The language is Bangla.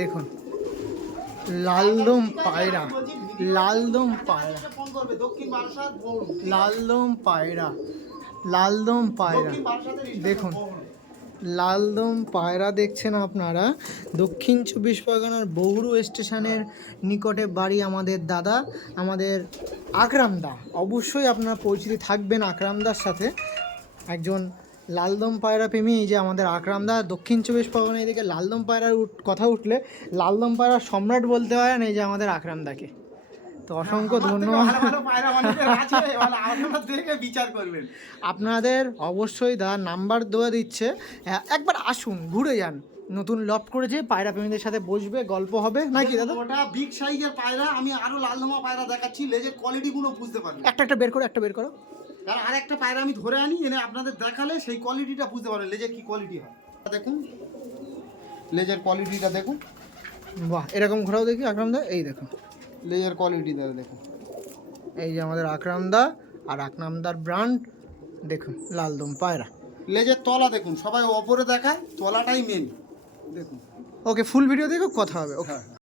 দেখুন লালদম পায়রা, লালদম পায়রা, লালদম পায়রা, লালদম পায়রা। দেখুন লালদম পায়রা দেখছেন আপনারা। দক্ষিণ 24 পরগনার বগুড়া স্টেশনের নিকটে বাড়ি আমাদের দাদা, আমাদের আকরামদা। অবশ্যই আপনারা পরিচিতি থাকবেন আকরামদার সাথে, একজন লালদম পায়রা প্রেমী। এই যে আমাদের আকরামদা, দক্ষিণ 24 পরগনা এদিকে লালদম পায়রার কথা উঠলে লালদম পায়রার সম্রাট বলতে পারেন এই যে আমাদের আকরামদাকে। তো অসংখ্য ধন্যবাদ। আপনাদের অবশ্যই দাদা নাম্বার দেওয়া দিচ্ছে, একবার আসুন ঘুরে যান। নতুন লফট করেছে, পায়রা প্রেমীদের সাথে বসবে, গল্প হবে নাকি দাদা? ওটা বিগ সাইজের পায়রা। আমি আরো লালদমা পায়রা দেখাচ্ছি, লেজের কোয়ালিটি গুলো বুঝতে পারবেন। একটা বের করো, একটা বের করো। কারণ আরেকটা পায়রা আমি ধরে আনি, এনে আপনাদের দেখালে সেই কোয়ালিটিটা বুঝতে পারবেন লেজের কি কোয়ালিটি হয়। দেখুন লেজের কোয়ালিটিটা দেখুন। বাহ, এরকম ঘোরাও দেখি আকরামদা। এই দেখুন লেজের কোয়ালিটিটা দেখুন। এই যে আমাদের আকরামদা আর আকরামদার ব্র্যান্ড। দেখুন লালদম পায়রা। লেজের তলা দেখুন, সবাই ওপরে দেখায়, তলাটাই মেন দেখুন। ওকে, ফুল ভিডিও দেখো, কথা হবে। ওকে।